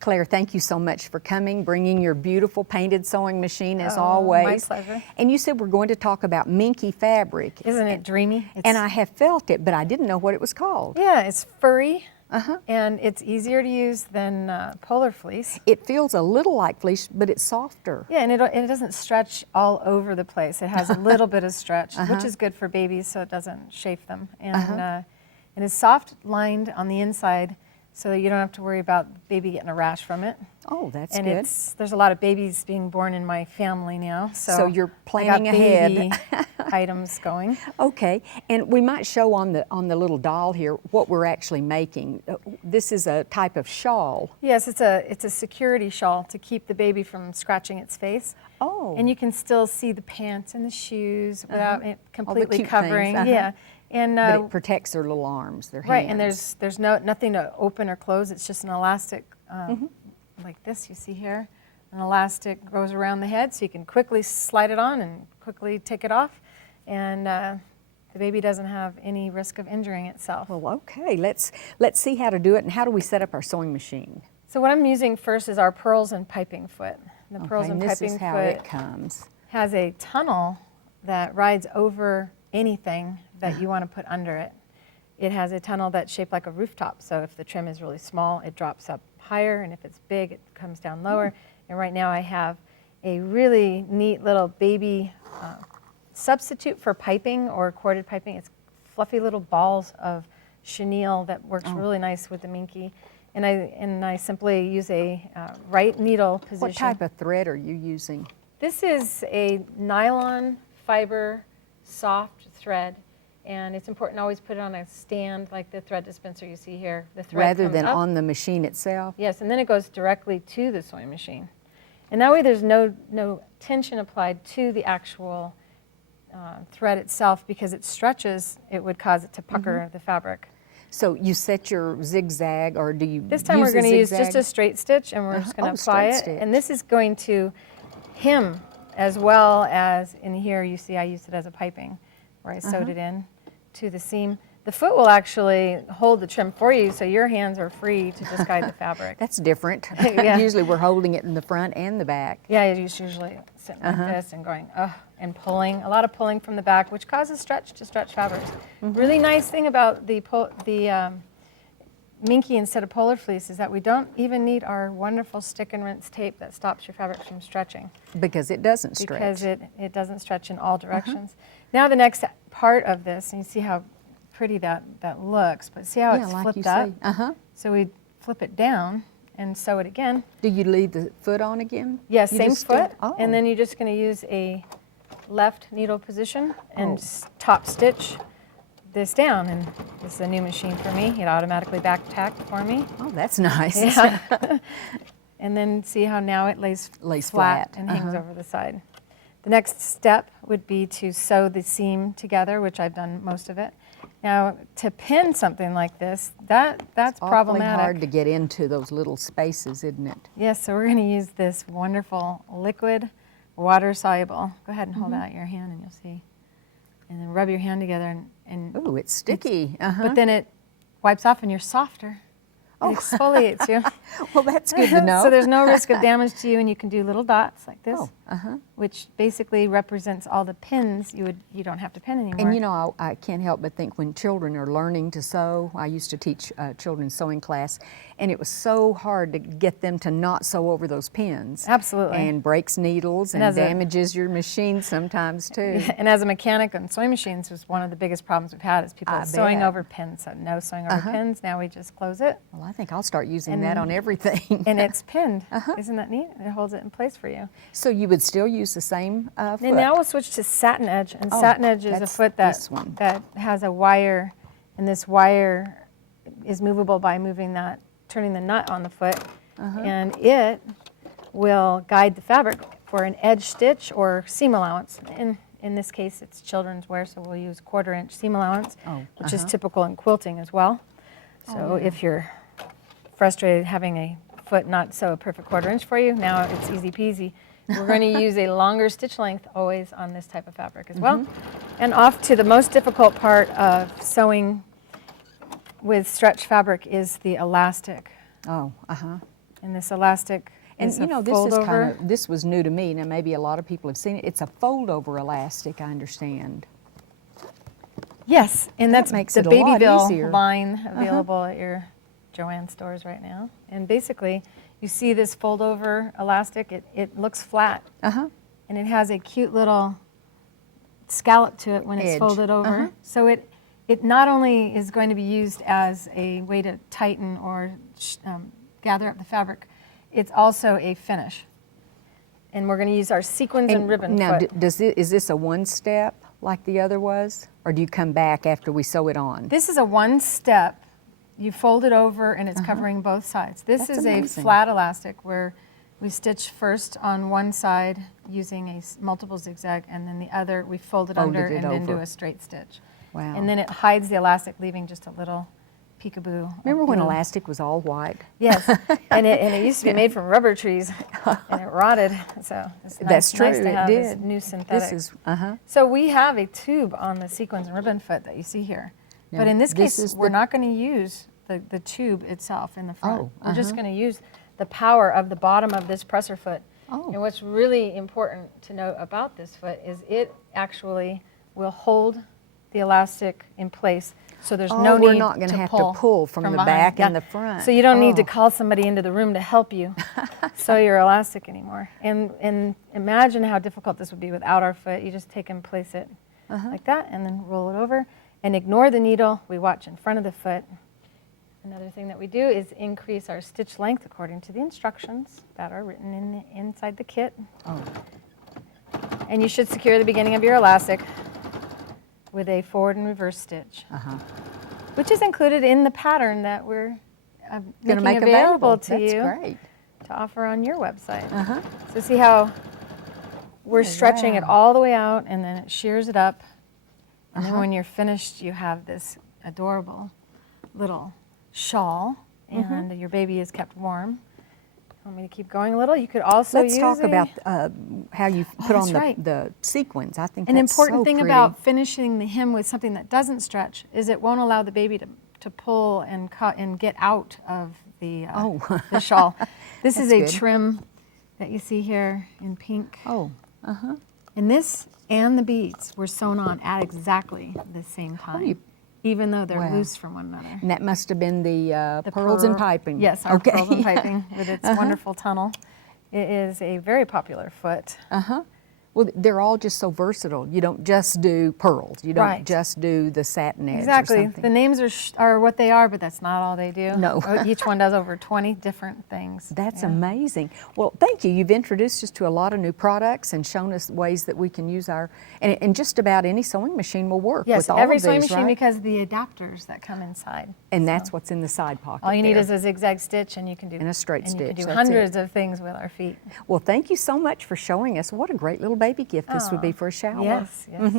Claire, thank you so much for coming, bringing your beautiful painted sewing machine as Oh, always. my pleasure. And you said we're going to talk about Minky fabric. Isn't it dreamy? And I have felt it, but I didn't know what it was called. Yeah, it's furry, and it's easier to use than polar fleece. It feels a little like fleece, but it's softer. Yeah, and it doesn't stretch all over the place. It has a little bit of stretch, which is good for babies so it doesn't chafe them. And it's soft lined on the inside so that you don't have to worry about baby getting a rash from it. Oh, that's and good. There's a lot of babies being born in my family now. So you're I planning got ahead. baby items going. Okay, and we might show on the little doll here what we're actually making. This is a type of shawl. Yes, it's a security shawl to keep the baby from scratching its face. Oh. And you can still see the pants and the shoes without it completely cute covering. things, Yeah. And but it protects their little arms, their hands. right, and there's nothing to open or close. It's just an elastic like this you see here. An elastic goes around the head so you can quickly slide it on and quickly take it off. And the baby doesn't have any risk of injuring itself. Well, okay, let's see how to do it, and how do we set up our sewing machine? So what I'm using first is our pearls and piping foot. The pearls Okay, and this piping is how foot it comes. has a tunnel that rides over anything that you want to put under it. It has a tunnel that's shaped like a rooftop, so if the trim is really small, it drops up higher, and if it's big, it comes down lower. And right now I have a really neat little baby substitute for piping or corded piping. It's fluffy little balls of chenille that works really nice with the Minky. And I simply use a right needle position. What type of thread are you using? This is a nylon fiber soft thread, and it's important to always put it on a stand like the thread dispenser you see here. The thread Rather comes than up. on the machine itself? Yes, and then it goes directly to the sewing machine. And that way there's no tension applied to the actual thread itself, because it stretches, it would cause it to pucker the fabric. So you set your zigzag, or do you This time use we're going a to use zigzag? just a straight stitch, and we're just going to apply straight it. stitch. And this is going to hem as well as in here you see I used it as a piping, where I sewed it in to the seam. The foot will actually hold the trim for you, so your hands are free to just guide the fabric. That's different. Yeah. Usually we're holding it in the front and the back. Yeah, I usually sit like this and going, and pulling, a lot of pulling from the back, which causes stretch to stretch fabrics. Really nice thing about the Minky instead of polar fleece is that we don't even need our wonderful stick and rinse tape that stops your fabric from stretching. Because it doesn't stretch. Because it doesn't stretch in all directions. Now the next part of this, and you see how pretty that looks, but see how it's like flipped you up? say. So we flip it down and sew it again. Do you leave the foot on again? Yes, You same just foot, Oh. and then you're just going to use a left needle position and top stitch this down. And this is a new machine for me. It automatically back tacked for me. Oh, that's nice. Yeah. And then see how now it lays flat. and hangs over the side. The next step would be to sew the seam together, which I've done most of it. Now, to pin something like this, that's Awfully problematic. hard to get into those little spaces, isn't it? Yes, so we're going to use this wonderful liquid, water-soluble. Go ahead and hold out your hand and you'll see. And then rub your hand together. And Ooh, it's sticky. But then it wipes off and you're softer. It exfoliates you. Well, that's good to know. So there's no risk of damage to you, and you can do little dots like this, Oh, which basically represents all the pins you don't have to pin anymore. And you know, I can't help but think when children are learning to sew, I used to teach children's sewing class, and it was so hard to get them to not sew over those pins. Absolutely. And breaks needles and as a- damages your machine sometimes too. And as a mechanic on sewing machines, was one of the biggest problems we've had is people I sewing bet. over pins. So no sewing over pins. Now we just close it, Well, I think I'll start using that on everything. and it's pinned. Isn't that neat? It holds it in place for you. So you would still use the same foot? And now we'll switch to Satinedge, and Oh, Satinedge is a that's foot this one. that has a wire, and this wire is movable by turning the nut on the foot, and it will guide the fabric for an edge stitch or seam allowance. In this case, it's children's wear, so we'll use 1/4" seam allowance, which is typical in quilting as well. So if you're frustrated having a foot not sew a perfect 1/4" for you, now it's easy peasy. We're going to use a longer stitch length always on this type of fabric as well. And off to the most difficult part of sewing with stretch fabric is the elastic. Oh, And this elastic And is you a know, this fold is over. this was new to me. Now maybe a lot of people have seen it. It's a fold over elastic, I understand. Yes, and That that's makes the it a lot Babyville easier. line available at your Joann stores right now. And basically, you see this fold over elastic, it looks flat. Uh-huh. And it has a cute little scallop to it when it's Edge. folded over. Uh-huh. So it not only is going to be used as a way to tighten or gather up the fabric, it's also a finish. And we're going to use our Sequins N Ribbon now, foot. is this a one step like the other was? Or do you come back after we sew it on? This is a one step. You fold it over and it's covering both sides. This That's is amazing. a flat elastic where we stitch first on one side using a multiple zigzag, and then the other we fold it under and then do a straight stitch. Wow. And then it hides the elastic, leaving just a little peekaboo. of Remember when blue. elastic was all white? Yes, and it used to be made from rubber trees, and it rotted. So it's nice, That's true, nice to it have this did. new synthetic. This is, uh-huh. So we have a tube on the Sequins N Ribbon foot that you see here. Now, But in this this case, is we're the- not going to use the tube itself in the front. Oh, We're just going to use the power of the bottom of this presser foot. Oh. And what's really important to note about this foot is it actually will hold the elastic in place. So there's Oh, no we're need not gonna to have to pull pull from the behind. back and the front. So you don't need to Oh. call somebody into the room to help you sew your elastic anymore. And imagine how difficult this would be without our foot. You just take and place it like that and then roll it over and ignore the needle. We watch in front of the foot. Another thing that we do is increase our stitch length according to the instructions that are written inside the kit. Oh. And you should secure the beginning of your elastic with a forward and reverse stitch, which is included in the pattern that we're Gonna making make available to That's you great. to offer on your website. Uh-huh. So see how we're Oh, stretching it wow. all the way out, and then it shears it up. And then when you're finished, you have this adorable little shawl, and your baby is kept warm. Want me to keep going a little? You could also Let's use talk about how you put that's on right. the sequins. I think An that's important so thing pretty. about finishing the hem with something that doesn't stretch is it won't allow the baby to pull and cut and get out of the, the shawl. This is a That's good. trim that you see here in pink. Oh, And this and the beads were sewn on at exactly the same time, you- even though they're wow. loose from one another. and that must have been the The pearls and pearl- piping. Yes, our okay. pearls and piping with its wonderful tunnel. It is a very popular foot. Well, they're all just so versatile. You don't just do pearls. You don't Right. just do the satin edge Exactly. or something. The names are what they are, but that's not all they do. No. Each one does over 20 different things. That's Yeah. amazing. Well, thank you. You've introduced us to a lot of new products and shown us ways that we can use our, and just about any sewing machine will work Yes, with all every of sewing these, machine right? because of the adapters that come inside. And that's what's in the side pocket All you need there. is a zigzag stitch, and you can do And a straight You stitch, can do that's hundreds it. of things with our feet. Well, thank you so much for showing us. What a great little baby gift this would be for a shower. Yes, yes.